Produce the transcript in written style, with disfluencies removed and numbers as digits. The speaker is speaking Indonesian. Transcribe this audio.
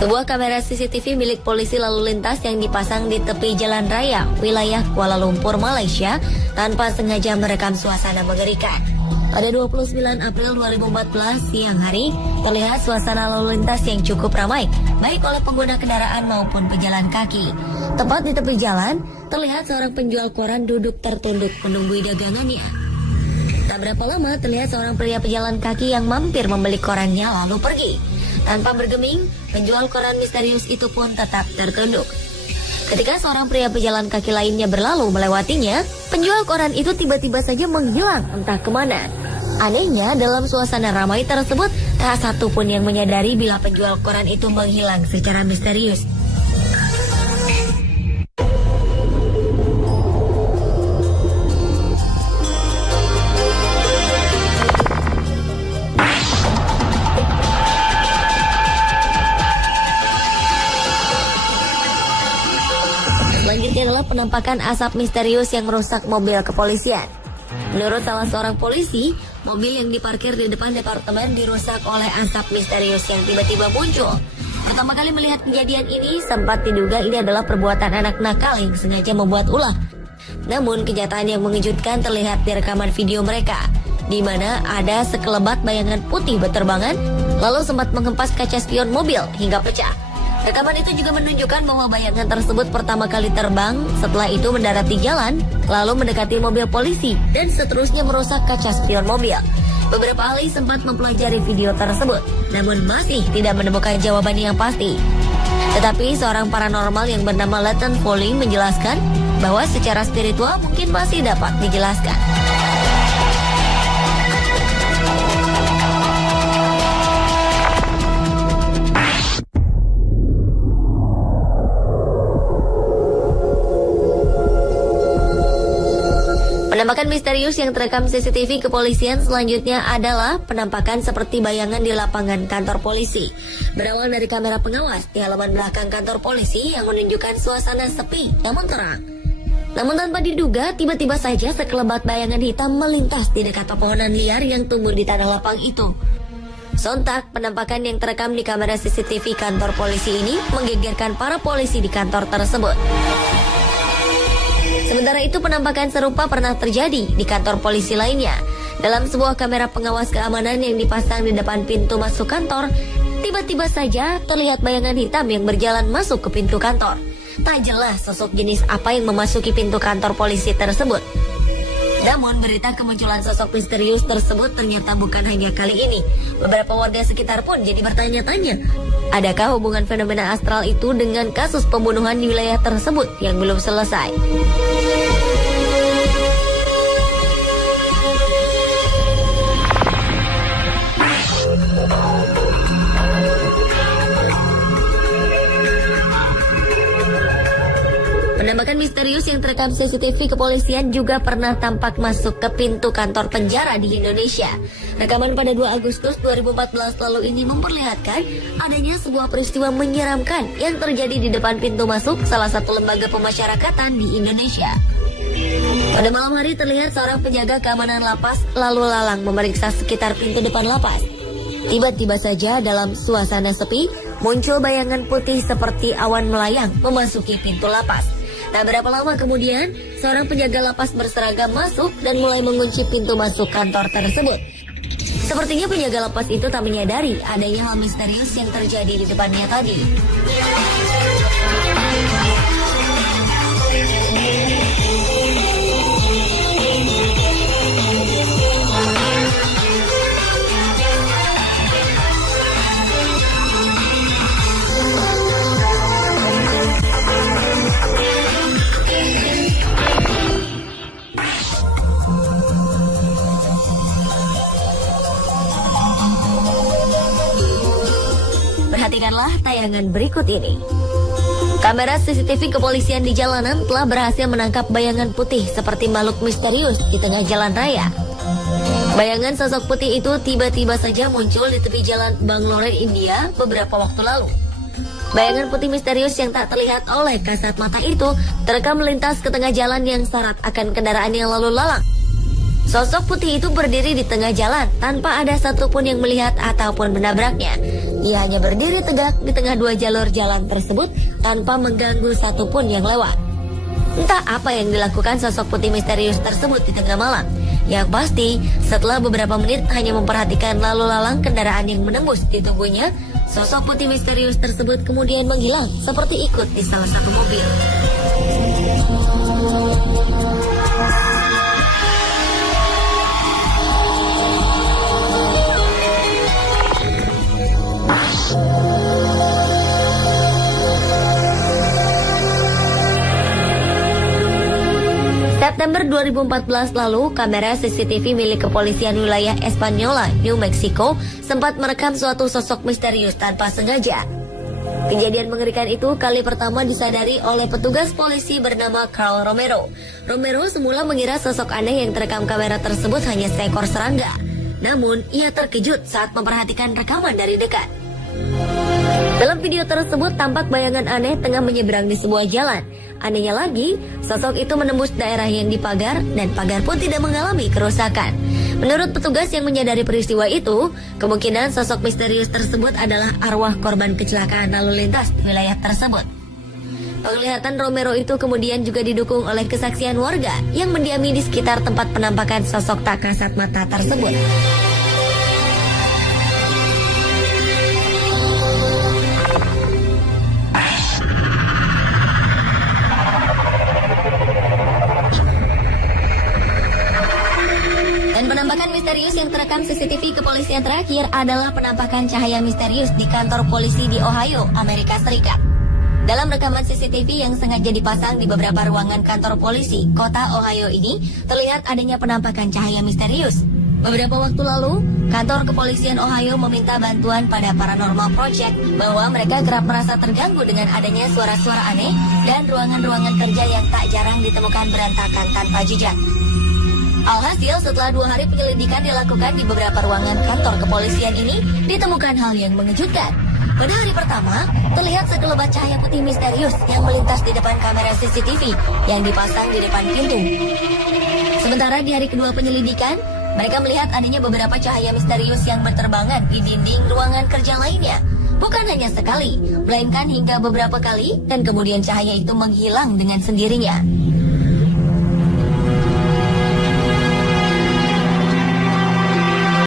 Sebuah kamera CCTV milik polisi lalu lintas yang dipasang di tepi jalan raya wilayah Kuala Lumpur, Malaysia tanpa sengaja merekam suasana mengerikan. Pada 29 April 2014 siang hari, terlihat suasana lalu lintas yang cukup ramai, baik oleh pengguna kendaraan maupun pejalan kaki. Tepat di tepi jalan, terlihat seorang penjual koran duduk tertunduk menunggu dagangannya. Tak berapa lama, terlihat seorang pria pejalan kaki yang mampir membeli korannya lalu pergi. Tanpa bergeming, penjual koran misterius itu pun tetap tertunduk. Ketika seorang pria pejalan kaki lainnya berlalu melewatinya, penjual koran itu tiba-tiba saja menghilang entah kemana. Anehnya, dalam suasana ramai tersebut, tak satu pun yang menyadari bila penjual koran itu menghilang secara misterius. Selanjutnya adalah penampakan asap misterius yang merusak mobil kepolisian. Menurut salah seorang polisi, mobil yang diparkir di depan departemen dirusak oleh asap misterius yang tiba-tiba muncul. Pertama kali melihat kejadian ini, sempat diduga ini adalah perbuatan anak nakal yang sengaja membuat ulah. Namun kenyataan yang mengejutkan terlihat di rekaman video mereka, di mana ada sekelebat bayangan putih berterbangan, lalu sempat menghempas kaca spion mobil hingga pecah. Rekaman itu juga menunjukkan bahwa bayangan tersebut pertama kali terbang, setelah itu mendarat di jalan, lalu mendekati mobil polisi, dan seterusnya merusak kaca spion mobil. Beberapa ahli sempat mempelajari video tersebut, namun masih tidak menemukan jawaban yang pasti. Tetapi seorang paranormal yang bernama Leighton Foley menjelaskan bahwa secara spiritual mungkin masih dapat dijelaskan. Penampakan misterius yang terekam CCTV kepolisian selanjutnya adalah penampakan seperti bayangan di lapangan kantor polisi. Berawal dari kamera pengawas di halaman belakang kantor polisi yang menunjukkan suasana sepi namun terang. Namun tanpa diduga, tiba-tiba saja sekelebat bayangan hitam melintas di dekat pepohonan liar yang tumbuh di tanah lapang itu. Sontak, penampakan yang terekam di kamera CCTV kantor polisi ini menggegerkan para polisi di kantor tersebut. Sementara itu, penampakan serupa pernah terjadi di kantor polisi lainnya. Dalam sebuah kamera pengawas keamanan yang dipasang di depan pintu masuk kantor, tiba-tiba saja terlihat bayangan hitam yang berjalan masuk ke pintu kantor. Tak jelas sosok jenis apa yang memasuki pintu kantor polisi tersebut. Namun, berita kemunculan sosok misterius tersebut ternyata bukan hanya kali ini. Beberapa warga sekitar pun jadi bertanya-tanya, adakah hubungan fenomena astral itu dengan kasus pembunuhan di wilayah tersebut yang belum selesai? Penampakan misterius yang terekam CCTV kepolisian juga pernah tampak masuk ke pintu kantor penjara di Indonesia. Rekaman pada 2 Agustus 2014 lalu ini memperlihatkan adanya sebuah peristiwa menyeramkan yang terjadi di depan pintu masuk salah satu lembaga pemasyarakatan di Indonesia. Pada malam hari terlihat seorang penjaga keamanan lapas lalu lalang memeriksa sekitar pintu depan lapas. Tiba-tiba saja dalam suasana sepi, muncul bayangan putih seperti awan melayang memasuki pintu lapas. Tak berapa lama kemudian, seorang penjaga lapas berseragam masuk dan mulai mengunci pintu masuk kantor tersebut. Sepertinya penjaga lapas itu tak menyadari adanya hal misterius yang terjadi di depannya tadi. Perhatikanlah tayangan berikut ini. Kamera CCTV kepolisian di jalanan telah berhasil menangkap bayangan putih seperti makhluk misterius di tengah jalan raya. Bayangan sosok putih itu tiba-tiba saja muncul di tepi jalan Bangalore, India beberapa waktu lalu. Bayangan putih misterius yang tak terlihat oleh kasat mata itu terekam melintas ke tengah jalan yang syarat akan kendaraan yang lalu lalang. Sosok putih itu berdiri di tengah jalan tanpa ada satupun yang melihat ataupun menabraknya. Ia hanya berdiri tegak di tengah dua jalur jalan tersebut tanpa mengganggu satupun yang lewat. Entah apa yang dilakukan sosok putih misterius tersebut di tengah malam. Yang pasti, setelah beberapa menit hanya memperhatikan lalu lalang kendaraan yang menembus di tubuhnya, sosok putih misterius tersebut kemudian menghilang seperti ikut di salah satu mobil. September 2014 lalu, kamera CCTV milik kepolisian wilayah Espanola, New Mexico, sempat merekam suatu sosok misterius tanpa sengaja. Kejadian mengerikan itu kali pertama disadari oleh petugas polisi bernama Carl Romero. Romero semula mengira sosok aneh yang terekam kamera tersebut hanya seekor serangga. Namun, ia terkejut saat memperhatikan rekaman dari dekat. Dalam video tersebut tampak bayangan aneh tengah menyeberang di sebuah jalan. Anehnya lagi, sosok itu menembus daerah yang dipagar dan pagar pun tidak mengalami kerusakan. Menurut petugas yang menyadari peristiwa itu, kemungkinan sosok misterius tersebut adalah arwah korban kecelakaan lalu lintas di wilayah tersebut. Penglihatan Romero itu kemudian juga didukung oleh kesaksian warga yang mendiami di sekitar tempat penampakan sosok tak kasat mata tersebut. Dan penampakan misterius yang terekam CCTV kepolisian terakhir adalah penampakan cahaya misterius di kantor polisi di Ohio, Amerika Serikat. Dalam rekaman CCTV yang sengaja dipasang di beberapa ruangan kantor polisi kota Ohio ini, terlihat adanya penampakan cahaya misterius. Beberapa waktu lalu, kantor kepolisian Ohio meminta bantuan pada Paranormal Project bahwa mereka kerap merasa terganggu dengan adanya suara-suara aneh dan ruangan-ruangan kerja yang tak jarang ditemukan berantakan tanpa jejak. Alhasil, setelah 2 hari penyelidikan dilakukan di beberapa ruangan kantor kepolisian ini, ditemukan hal yang mengejutkan. Pada hari pertama, terlihat sekelebat cahaya putih misterius yang melintas di depan kamera CCTV yang dipasang di depan pintu. Sementara di hari kedua penyelidikan, mereka melihat adanya beberapa cahaya misterius yang berterbangan di dinding ruangan kerja lainnya. Bukan hanya sekali, melainkan hingga beberapa kali, dan kemudian cahaya itu menghilang dengan sendirinya.